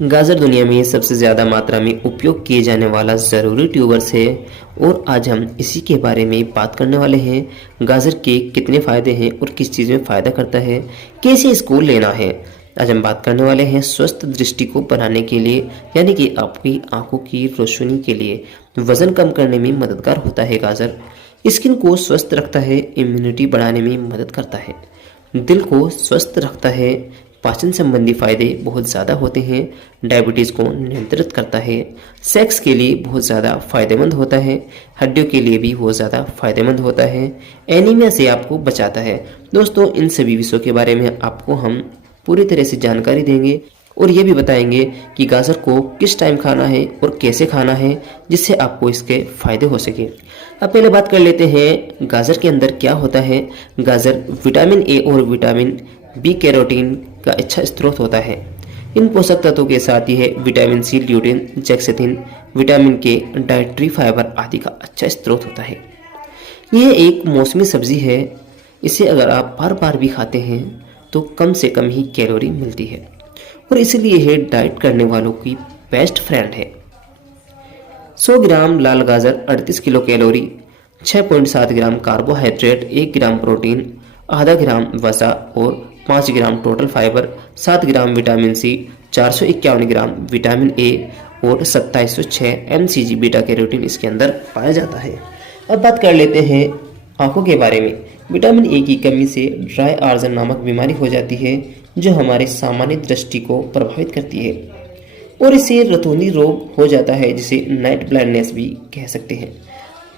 गाजर दुनिया में सबसे ज़्यादा मात्रा में उपयोग किए जाने वाला ज़रूरी ट्यूबर्स है और आज हम इसी के बारे में बात करने वाले हैं। गाजर के कितने फ़ायदे हैं और किस चीज़ में फ़ायदा करता है, कैसे इसको लेना है। आज हम बात करने वाले हैं स्वस्थ दृष्टि को बनाने के लिए, यानी कि आपकी आंखों की रोशनी के लिए वज़न कम करने में मददगार होता है गाजर। स्किन को स्वस्थ रखता है, इम्यूनिटी बढ़ाने में मदद करता है, दिल को स्वस्थ रखता है, पाचन संबंधी फायदे बहुत ज़्यादा होते हैं, डायबिटीज़ को नियंत्रित करता है, सेक्स के लिए बहुत ज़्यादा फायदेमंद होता है, हड्डियों के लिए भी बहुत ज़्यादा फायदेमंद होता है, एनीमिया से आपको बचाता है। दोस्तों, इन सभी विषयों के बारे में आपको हम पूरी तरह से जानकारी देंगे और ये भी बताएंगे कि गाजर को किस टाइम खाना है और कैसे खाना है, जिससे आपको इसके फायदे हो सके। अब पहले बात कर लेते हैं गाजर के अंदर क्या होता है। गाजर विटामिन ए और विटामिन बी कैरोटीन का अच्छा स्रोत होता है। इन पोषक तत्वों के साथ यह विटामिन सी, ल्यूटिन, जेक्सेथिन, विटामिन के, डाइटरी फाइबर आदि का अच्छा स्रोत होता है। यह एक मौसमी सब्जी है। इसे अगर आप बार बार भी खाते हैं तो कम से कम ही कैलोरी मिलती है और इसलिए यह डाइट करने वालों की बेस्ट फ्रेंड है। 100 ग्राम लाल गाजर 38 kilo calorie, 6.7 gram carbohydrate, 1 gram protein, आधा ग्राम वसा और 5 gram total fibre, 7 gram vitamin C, 451 gram vitamin A और 2706 mcg बीटा कैरोटीन इसके अंदर पाया जाता है। अब बात कर लेते हैं आंखों के बारे में। विटामिन ए की कमी से ड्राई आर्जन नामक बीमारी हो जाती है, जो हमारे सामान्य दृष्टि को प्रभावित करती है और इससे रतौंधी रोग हो जाता है, जिसे नाइट ब्लाइंडनेस भी कह सकते हैं।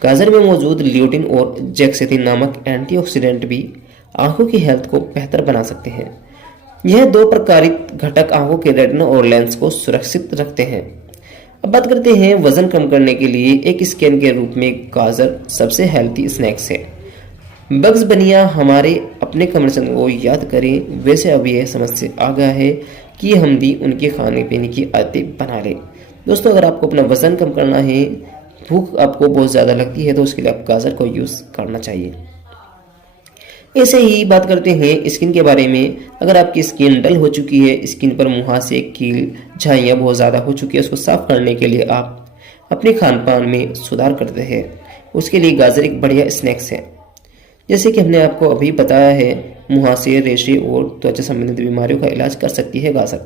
गाजर में मौजूद ल्यूटिन और जेक्सेथिन नामक एंटीऑक्सीडेंट भी आंखों की हेल्थ को बेहतर बना सकते हैं। यह दो प्रकारित घटक आंखों के रेटिना और लेंस को सुरक्षित रखते हैं। अब बात करते हैं वजन कम करने के लिए एक स्नैक के रूप में गाजर सबसे हेल्थी स्नैक्स है। बग्स बनिया हमारे अपने कमरचंद को याद करें, वैसे अब यह समझ से आ गया है कि हम भी उनके खाने पीने की आदतें बना लें। दोस्तों, अगर आपको अपना वजन कम करना है, भूख आपको बहुत ज़्यादा लगती है, तो उसके लिए आप गाजर को यूज़ करना चाहिए। ऐसे ही बात करते हैं स्किन के बारे में। अगर आपकी स्किन डल हो चुकी है, स्किन पर मुहासे, कील, झाइयाँ बहुत ज़्यादा हो चुकी है, उसको साफ करने के लिए आप अपने खान पान में सुधार करते हैं। उसके लिए गाजर एक बढ़िया स्नैक्स है। जैसे कि हमने आपको अभी बताया है, मुहासे, रेशे और त्वचा संबंधित बीमारियों का इलाज कर सकती है गाजर,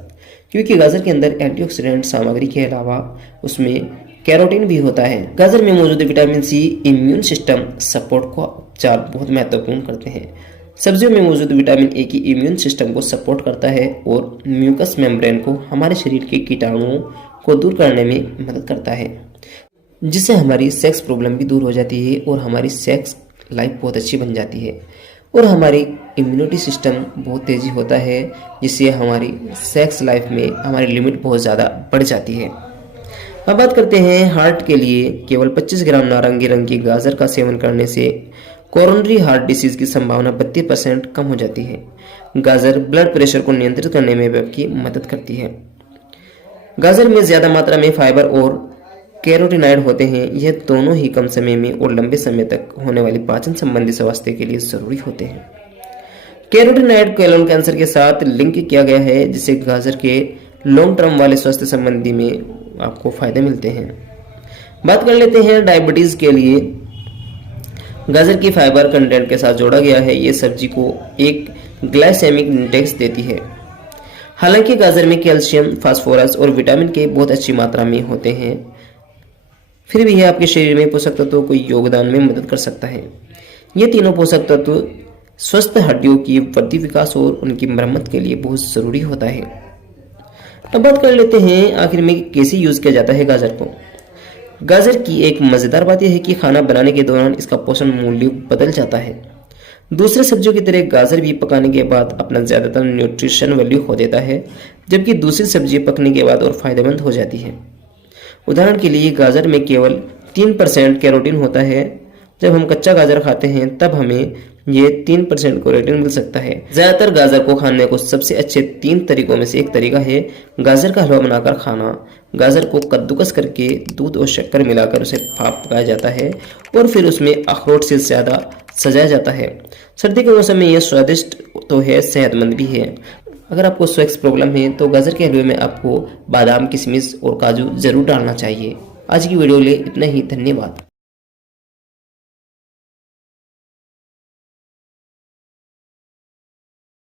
क्योंकि गाजर के अंदर एंटीऑक्सीडेंट सामग्री के अलावा उसमें कैरोटीन भी होता है। गाजर में मौजूद vitamin C immune system support को उपचार बहुत महत्वपूर्ण करते हैं। सब्जियों में मौजूद विटामिन ए की इम्यून सिस्टम को सपोर्ट करता है और म्यूकस मेम्ब्रेन को, हमारे शरीर के कीटाणुओं को दूर करने में मदद करता है, जिससे हमारी सेक्स प्रॉब्लम भी दूर हो जाती है और हमारी सेक्स लाइफ बहुत अच्छी बन जाती है और हमारी इम्यूनिटी सिस्टम बहुत तेज़ी होता है, जिससे हमारी सेक्स लाइफ में हमारी लिमिट बहुत ज़्यादा बढ़ जाती है। अब बात करते हैं हार्ट के लिए। केवल 25 ग्राम नारंगी रंग की गाजर का सेवन करने से कोरोनरी हार्ट डिसीज की संभावना 32% कम हो जाती है। गाजर ब्लड प्रेशर को नियंत्रित करने में भी आपकी मदद करती है। गाजर में ज़्यादा मात्रा में फाइबर और कैरोटीनॉइड होते हैं। यह दोनों ही कम समय में और लंबे समय तक होने वाली पाचन संबंधी स्वास्थ्य के लिए ज़रूरी होते हैं। कैरोटीनॉइड कोलोन कैंसर के साथ लिंक किया गया है, जिससे गाजर के लॉन्ग टर्म वाले स्वास्थ्य संबंधी में आपको फायदे मिलते हैं। बात कर लेते हैं डायबिटीज़ के लिए। गाजर की फाइबर कंटेंट के साथ जोड़ा गया है। ये सब्जी को एक ग्लाइसेमिक इंडेक्स देती है। हालांकि गाजर में कैल्शियम, फास्फोरस और विटामिन के बहुत अच्छी मात्रा में होते हैं, फिर भी यह आपके शरीर में पोषक तत्वों को योगदान में मदद कर सकता है। ये तीनों पोषक तत्व स्वस्थ हड्डियों की वृद्धि, विकास और उनकी मरम्मत के लिए बहुत ज़रूरी होता है। अब बात कर लेते हैं आखिर में कैसे यूज़ किया जाता है गाजर को। गाजर की एक मज़ेदार बात यह है कि खाना बनाने के दौरान इसका पोषण मूल्य बदल जाता है। दूसरे सब्जियों की तरह गाजर भी पकाने के बाद अपना ज़्यादातर न्यूट्रिशन वैल्यू खो देता है, जबकि दूसरी सब्जी पकने के बाद और फायदेमंद हो जाती है। उदाहरण के लिए गाजर में केवल 3% कैरोटीन होता है। जब हम कच्चा गाजर खाते हैं तब हमें ये 3% कैरोटीन मिल सकता है। ज़्यादातर गाजर को खाने को सबसे अच्छे 3 तरीकों में से एक तरीका है गाजर का हलवा बनाकर खाना। गाजर को कद्दूकस करके दूध और शक्कर मिलाकर उसे भाप पकाया जाता है और फिर उसमें अखरोट से ज़्यादा सजाया जाता है। सर्दी के मौसम में यह स्वादिष्ट तो है, सेहतमंद भी है। अगर आपको स्वेक्स प्रॉब्लम है तो गाजर के हलवे में आपको बादाम, किशमिश और काजू जरूर डालना चाहिए। आज की वीडियो के लिए इतना ही, धन्यवाद।